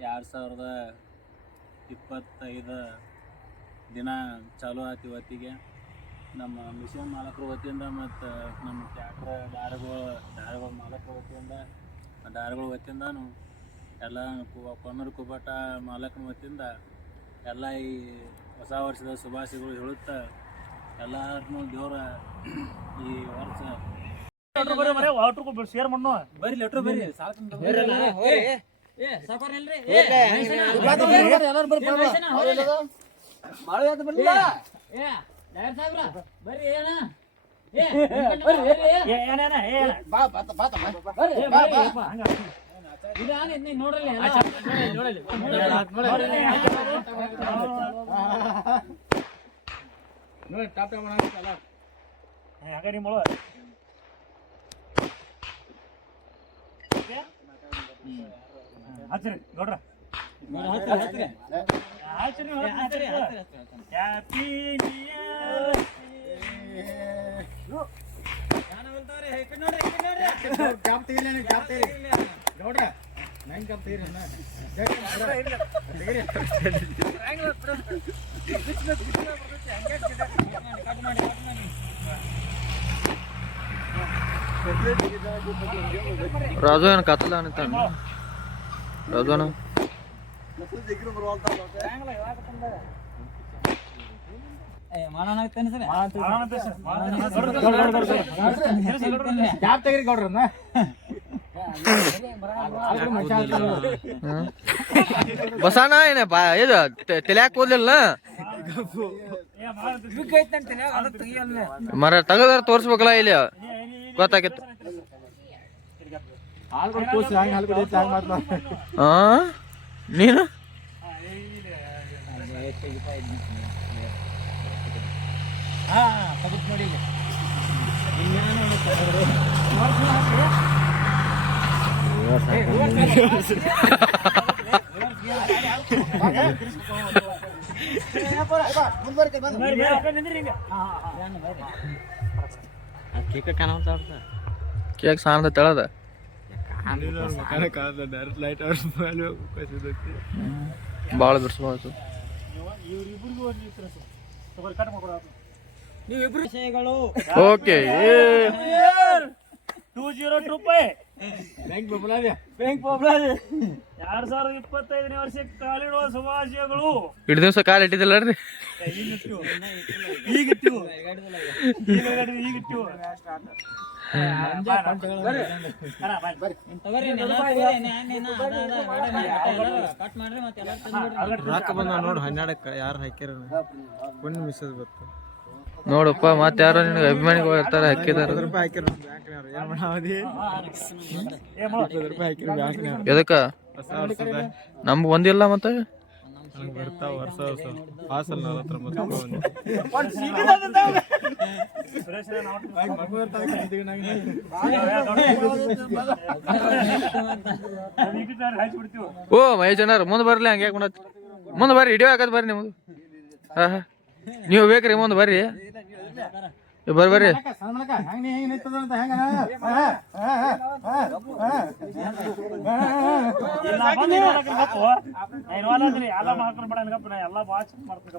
2025 ದಿನ ಚಾಲೂ ಆಯ್ತು ಇವತ್ತಿಗೆ. ನಮ್ಮ ಮಿಷನ್ ಮಾಲಕರ ವತಿಯಿಂದ ಮತ್ತು ನಮ್ಮ ಟ್ಯಾಕ್ಟ್ರ ದಾರಗಳ ಮಾಲಕರ ವತಿಯಿಂದ ದಾರಗಳ ವತಿಯಿಂದನೂ ಎಲ್ಲ ಕೊನ್ನೂರು ಕುಬ್ಬಟ ಮಾಲಕನ ವತಿಯಿಂದ ಎಲ್ಲ ಈ ಹೊಸ ವರ್ಷದ ಶುಭಾಶಯಗಳು ಹೇಳುತ್ತಾ ಎಲ್ಲಾರನ್ನೂ ದೇವರ ಈ ವರ್ಷ ಶೇರ್ ಮಾಡೋ ಬರ್ರಿ ಲೆಟ್ರ್ ಬರ್ರಿ ಹಚ್ಚ್ರಿ ನೋಡ್ರ ಹ್ಯಾಪಿ ನೋಡ್ರ ನಂಗೆ ಕಪ್ತೀರಿ राजू आहे ना कातला आणि राजू ना बसाना आहे ना त्याला कोदल ना मरा तगदार ತೋರಿಸಬೇಕಲ್ಲ ಇಲ್ಲಿ ಗೊತ್ತಾಗಿತ್ತು ನೀನು ಕೇಕ್ ಸಾಣದ ತಳದ ಭಾಳ ಬಿಡಿಸ್ಬಾರ್ದು. ಓಕೆ 202 ಬ್ಯಾಂಕ್ 2025ನೇ ವರ್ಷಕ್ಕೆ ಕಾಲಿಡುವ ಶುಭಾಶಯಗಳು. ಇಡೀ ದಿವಸ ಕಾಲು ಇಟ್ಟಿದ್ದಿಲ್ಲ ರೀ ರೊಕ್ಕ ಬಂದ ನೋಡು 12ಕ್ಕೆ ಯಾರು ಹಾಕ್ಯಾರ ಪುಣ್ಯ ಮಿಸದ್ ಗೊತ್ತು ನೋಡಪ್ಪ ಮತ್ತೆ ಯಾರೋ ನಿನಗೆ ಅಭಿಮಾನಿಗಳು ಇರ್ತಾರೆ ಹಾಕಿದಾರೆ ಎದಕ್ಕ ನಮ್ಗೆ ಒಂದಿಲ್ಲ ಮತ್ತೆ ಬರ್ತಾವ ವರ್ಷ ಹಾಸಲ್ 49 ಓ ಮಹೇಶಣ್ಣರು ಮುಂದೆ ಬರ್ಲಿ ಹಂಗೆ ಯಾಕೆ ಮಾಡತ್ತಿ ಮುಂದೆ ಬರ್ರಿ ಹಿಡಿಯೋ ಹಾಕದ್ ಬರ್ರಿ ನಿಮ್ಗೆ ಹಾ ನೀವು ಬೇಕ್ರಿ ಮುಂದೆ ಬರ್ರಿ ಬರ್ರಿ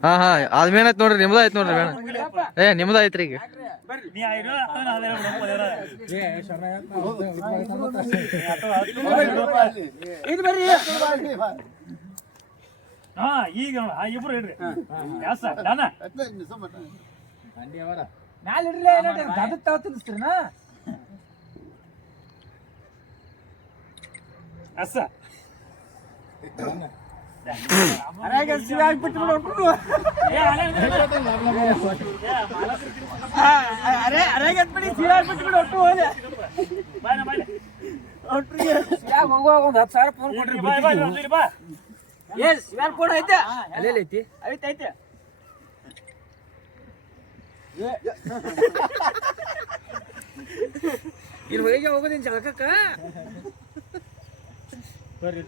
ಹಾ ಹಾ ಅದ್ಮೇನಾಯ್ತು ನೋಡ್ರಿ ನಿಮ್ದ ಆಯ್ತು ನೋಡ್ರಿ ಬೇಡ ನಿಮ್ದ ಐತ್ರಿ ಈಗ ಹಾ ಈಗ ಇಬ್ರು ಇಡ್ರಿ ಮ್ಯಾಲ ಇಡ್ರಿ ತಿನ್ನಿಸ್ತೀರಿನ ಅಸ ಹೋಗುವಾಗ ಒಂದು 10,000 ಫೋನ್ ಕೊಡ್ರಿ ಫೋನ್ ಐತೆ ಐತೆ ಐತೆ ಇಲ್ಲಿ ಹೋಗಿ ಹೋಗೋದಿನ್ ಜಳಕಕ್ಕ ಬರ್ರಿ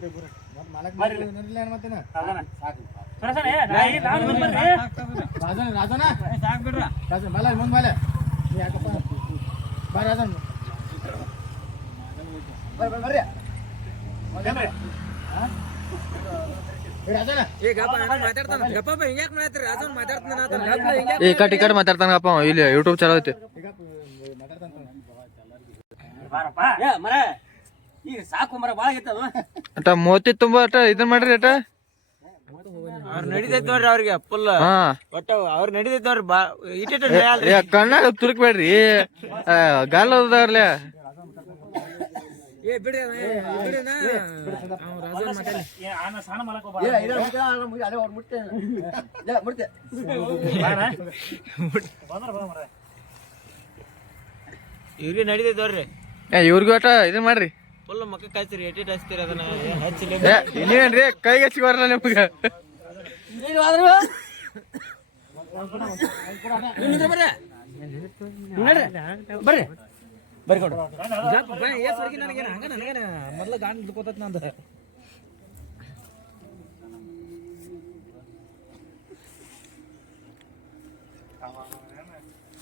ಏ ಗಪ್ಪ ಅಣ್ಣ ಮಾತಾಡ್ತಾನ ಗಪ್ಪ ಹಿಂಗ್ಯಾಕ್ ಮಾಡತ್ರಿ ರಾಜನ್ ಮಾತಾಡ್ತಾನ ಆತ ಗಪ್ಪ ಹಿಂಗ್ಯಾಕ್ ಈ ಕಟ್ ಈ ಕಟ್ ಮಾತಾಡ್ತಾನಪ್ಪ ಅವ ಇಲ್ಲಿ ಯೂಟ್ಯೂಬ್ ಚಾಲೋ ಐತಿ ಏ ಮರ ಈಗ ಸಾಕು ಮರ ಬಾಳ ಆಗೈತದ ಅಟ ಮೋತಿ ತುಂಬಾ ಅಟ ಇದನ್ ಮಾಡ್ರಿ ಅಟ ಅವ್ರು ನಡಿತೈತಿ ನೋಡ್ರಿ ಅವ್ರಿಗೆ ಫುಲ್ ಹಾ ಒಟ್ಟ ಅವ್ರು ನಡಿತೈತಿ ನೋಡ್ರಿ ಇಟ್ಟಿಟ್ಟ ಏ ಕಣ್ಣಾಗ ತುರುಕ್ಬೇಡ್ರಿ ಗಾಲ ಅದಾರ್ಲೆ ಏ ಬಿಡಿ ಬಿಡಿನ ಅವ ರಾಜನ್ ಮಾತಾಡಿ ಇವ್ರಿಗೆ ನಡಿತೈತಿ ನೋಡ್ರಿ ಏ ಇವ್ರಿಗೂ ಅಟ ಇದನ್ ಮಾಡ್ರಿ ಫುಲ್ ಮಕ್ಕ ಕಾಯ್ತೀರಿ ಎಟ್ಟಿಟ್ ಹಚ್ತೀರಿ ಅದನ್ನ ಹಚ್ಚಲಿ ಏ ಇನ್ನೇನ್ರಿ ಕೈಗೆ ಹಚ್ಚಿ ಬರಲ್ಲ ನಿಮ್ಗ ಬರ್ರಿ ಬರ್ರಿ ಕೊಡು ಏಸ್ ವರ್ಗಿ ನನಗೇನ ಹಂಗ ನನಗೇನ ಮೊದ್ಲು ಗಾಂಡ್ ಹಿಡ್ಕೋತತ್ ನಂದು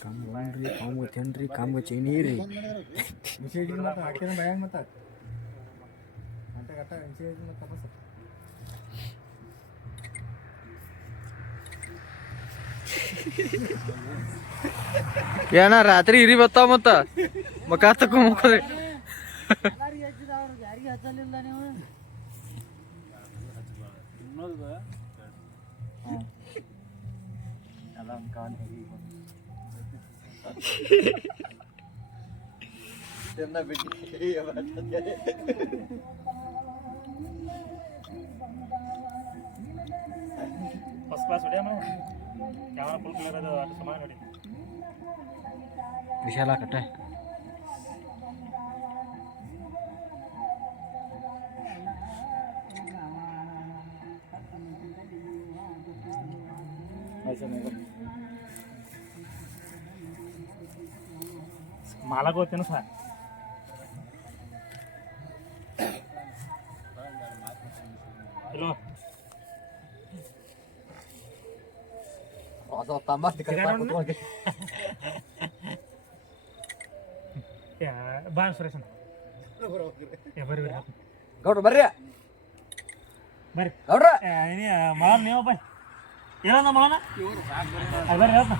ಕಾಮ್ರಿ ಕಾಮು ತೆನ್ರಿ ಕಾಮು ಚೈನೀರಿ ಏನ ರಾತ್ರಿ ಇರಿ ಬರ್ತಾವ ಮತ್ತ ಮಕ ತಕೊಂಡ್ರಿ ಫಸ್ಟ್ ಕ್ಲಾಸ್ ಹೊಡಿಯ ಕ್ಯಾಮರಾ ಫುಲ್ ಕ್ಲಿಯರ್ ಅದು ಅಷ್ಟು ಸಮಾನ ನೋಡಿ ವಿಶಾಲ ಕಟ್ಟೆ ಮಾಲಾಗ ಹೋಗ್ತೇನೆ ಸರ್ ಇರೋ ಬಾ ಸುರೇಶ್ ಬರ್ರಿ ಬರ್ರಿ ಗೌಡ್ರ ಬರ್ರಿ ಬರ್ರಿ ಗೌಡ್ರ ಮಾಡ ನೀವು ಬೈ ಏನಂದ ಮಾಡೋಣ ಬರ್ರಿ ಹೇಳ್ತ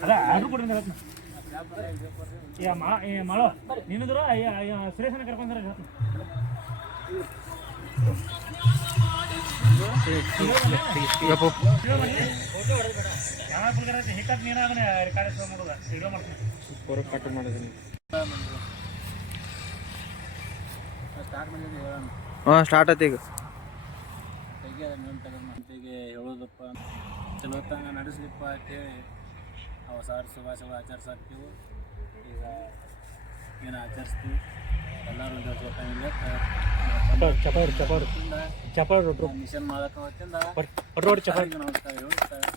ಅದ ಆರ್ಡ್ರ್ ಕೊಡ್ರಿ ಹೇಳ್ತ ಮಾಡೋ ನೀನಿದ್ರು ಸುರೇಶನ ಕರ್ಕೊಂಡ್ರೆ ಹೇಳ್ತ ಹಿಕ್ಕತ್ ನೀನಾಗನೆ ಕಾರ್ಯಕ್ರಮ ಮಾಡೋದ ವಿಡಿಯೋ ಮಾಡ್ತೀನಿ ಕಟ್ ಮಾಡಿದ್ದೀನಿ ಹಾ ಸ್ಟಾರ್ಟ್ ಆಯ್ತು ಈಗ ಹೇಳೋದಪ್ಪ ಚಲೋ ತಂಗ ನಡೆಸ್ಲಿಪ್ಪ ಅಂತೇಳಿ ಅವ ಸಾರ್ ಶುಭಾಶಯಗಳು ಆಚರಿಸಾಕ್ತೀವಿ ಈಗ ಏನು ಆಚರಿಸ್ತೀವಿ ಎಲ್ಲರೂ ಚಪಾರು ಮಿಷನ್ ಮಾಡಕ್ಕೆ ಹೊತ್ತಿಂದ ಚಪಾರು ನಮಸ್ಕಾರ ಹೇಳ್ತಾರೆ